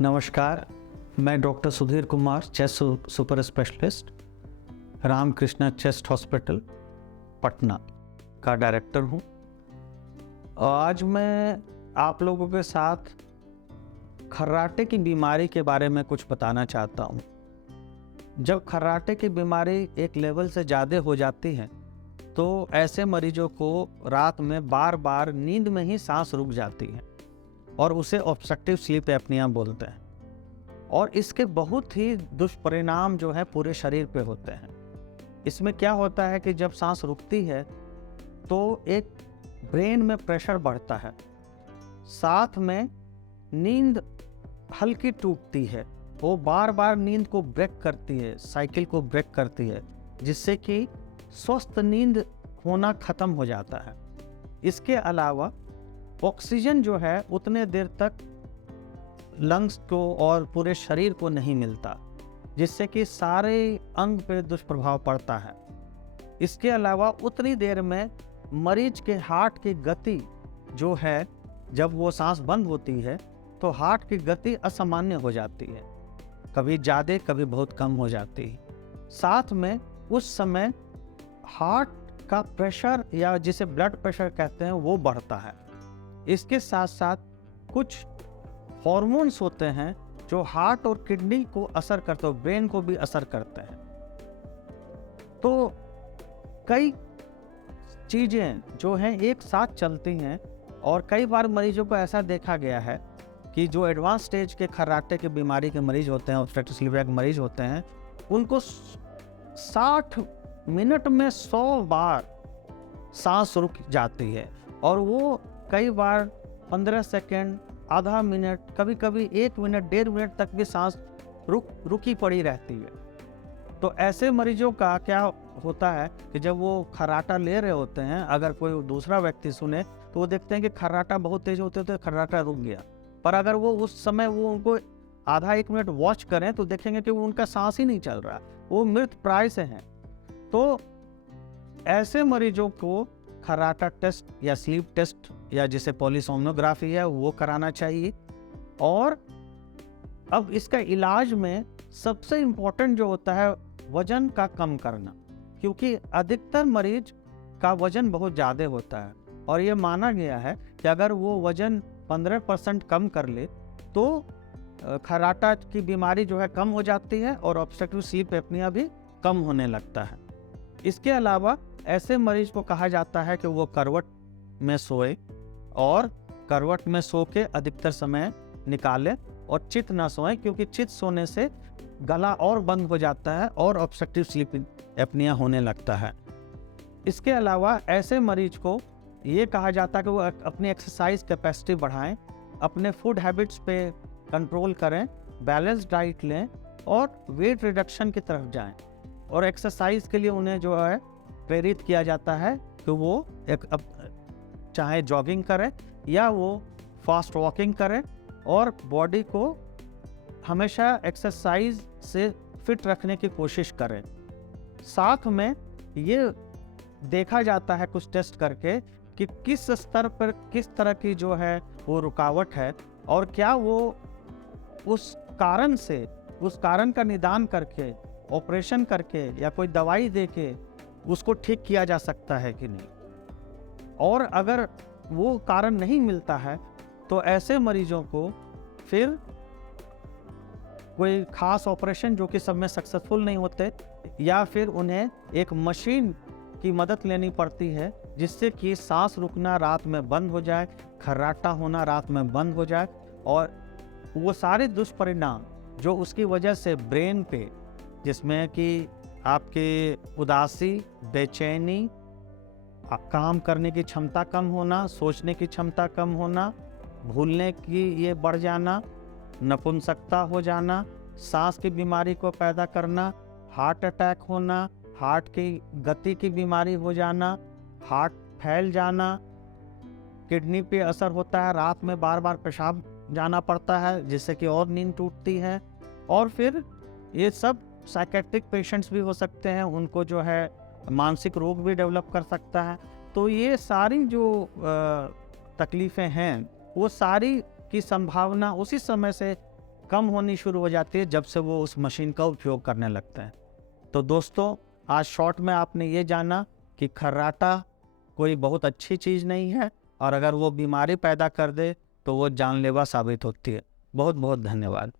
नमस्कार, मैं doctor Sudhir Kumar, chest super specialist, Ramkrishna chest hospital, Patna का डायरेक्टर हूँ। आज मैं आप लोगों के साथ खर्राटे की बीमारी के बारे में कुछ बताना चाहता हूँ। जब खर्राटे की बीमारी एक लेवल से ज़्यादा हो जाती है तो ऐसे मरीजों को रात में बार बार नींद में ही सांस रुक जाती है और उसे ऑब्स्ट्रक्टिव स्लीप एपनिया बोलते हैं। और इसके बहुत ही दुष्परिणाम जो है पूरे शरीर पे होते हैं। इसमें क्या होता है कि जब सांस रुकती है तो एक ब्रेन में प्रेशर बढ़ता है, साथ में नींद हल्की टूटती है, वो बार बार नींद को ब्रेक करती है, साइकिल को ब्रेक करती है, जिससे कि स्वस्थ नींद होना ख़त्म हो जाता है। इसके अलावा ऑक्सीजन जो है उतने देर तक लंग्स को और पूरे शरीर को नहीं मिलता, जिससे कि सारे अंग पे दुष्प्रभाव पड़ता है। इसके अलावा उतनी देर में मरीज के हार्ट की गति जो है, जब वो सांस बंद होती है तो हार्ट की गति असामान्य हो जाती है, कभी ज़्यादा कभी बहुत कम हो जाती है। साथ में उस समय हार्ट का प्रेशर या जिसे ब्लड प्रेशर कहते हैं वो बढ़ता है। इसके साथ साथ कुछ हॉर्मोन्स होते हैं जो हार्ट और किडनी को असर करते हैं, ब्रेन को भी असर करते हैं। तो कई चीज़ें जो हैं एक साथ चलती हैं और कई बार मरीजों को ऐसा देखा गया है कि जो एडवांस स्टेज के खर्राटे की बीमारी के मरीज होते हैं, ऑब्स्ट्रक्टिव स्लीप एपनिया के मरीज होते हैं, उनको 60 मिनट में 100 बार सांस रुक जाती है और वो कई बार 15 सेकेंड, आधा मिनट, कभी कभी 1 मिनट, 1.5 मिनट तक भी सांस रुकी पड़ी रहती है। तो ऐसे मरीजों का क्या होता है कि जब वो खर्राटा ले रहे होते हैं, अगर कोई दूसरा व्यक्ति सुने तो वो देखते हैं कि खर्राटा बहुत तेज होते होते खर्राटा रुक गया, पर अगर वो उस समय वो उनको आधा 1 मिनट वॉच करें तो देखेंगे कि वो उनका सांस ही नहीं चल रहा, वो मृत प्राय से हैं। तो ऐसे मरीजों को खर्राटा टेस्ट या स्लीप टेस्ट या जिसे पॉलीसोमनोग्राफी है वो कराना चाहिए। और अब इसका इलाज में सबसे इम्पोर्टेंट जो होता है वजन का कम करना, क्योंकि अधिकतर मरीज का वजन बहुत ज़्यादा होता है और ये माना गया है कि अगर वो वजन 15% कम कर ले तो खर्राटा की बीमारी जो है कम हो जाती है और ऑब्स्ट्रक्टिव स्लीप एपनिया भी कम होने लगता है। इसके अलावा ऐसे मरीज को कहा जाता है कि वो करवट में सोए और करवट में सो के अधिकतर समय निकालें और चित ना सोएं, क्योंकि चित सोने से गला और बंद हो जाता है और ऑब्स्ट्रक्टिव स्लीप एपनिया होने लगता है। इसके अलावा ऐसे मरीज को ये कहा जाता है कि वो अपनी एक्सरसाइज कैपेसिटी बढ़ाएं, अपने फूड हैबिट्स पे कंट्रोल करें, बैलेंस डाइट लें और वेट रिडक्शन की तरफ जाएं। और एक्सरसाइज के लिए उन्हें जो है प्रेरित किया जाता है कि वो चाहे जॉगिंग करें या वो फास्ट वॉकिंग करें और बॉडी को हमेशा एक्सरसाइज से फिट रखने की कोशिश करें। साथ में ये देखा जाता है कुछ टेस्ट करके कि किस स्तर पर किस तरह की जो है वो रुकावट है और क्या वो उस कारण का निदान करके, ऑपरेशन करके या कोई दवाई देके उसको ठीक किया जा सकता है कि नहीं। और अगर वो कारण नहीं मिलता है तो ऐसे मरीजों को फिर कोई खास ऑपरेशन जो कि सब में सक्सेसफुल नहीं होते, या फिर उन्हें एक मशीन की मदद लेनी पड़ती है जिससे कि सांस रुकना रात में बंद हो जाए, खर्राटा होना रात में बंद हो जाए और वो सारे दुष्परिणाम जो उसकी वजह से ब्रेन पे, जिसमें कि आपके उदासी, बेचैनी, काम करने की क्षमता कम होना, सोचने की क्षमता कम होना, भूलने की ये बढ़ जाना, नपुंसकता हो जाना, सांस की बीमारी को पैदा करना, हार्ट अटैक होना, हार्ट की गति की बीमारी हो जाना, हार्ट फैल जाना, किडनी पे असर होता है, रात में बार बार पेशाब जाना पड़ता है जिससे कि और नींद टूटती है। और फिर ये सब साइकेट्रिक पेशेंट्स भी हो सकते हैं, उनको जो है मानसिक रोग भी डेवलप कर सकता है। तो ये सारी जो तकलीफ़ें हैं वो सारी की संभावना उसी समय से कम होनी शुरू हो जाती है जब से वो उस मशीन का उपयोग करने लगते हैं। तो दोस्तों, आज शॉर्ट में आपने ये जाना कि खर्राटा कोई बहुत अच्छी चीज़ नहीं है, और अगर वो बीमारी पैदा कर दे तो वो जानलेवा साबित होती है। बहुत बहुत धन्यवाद।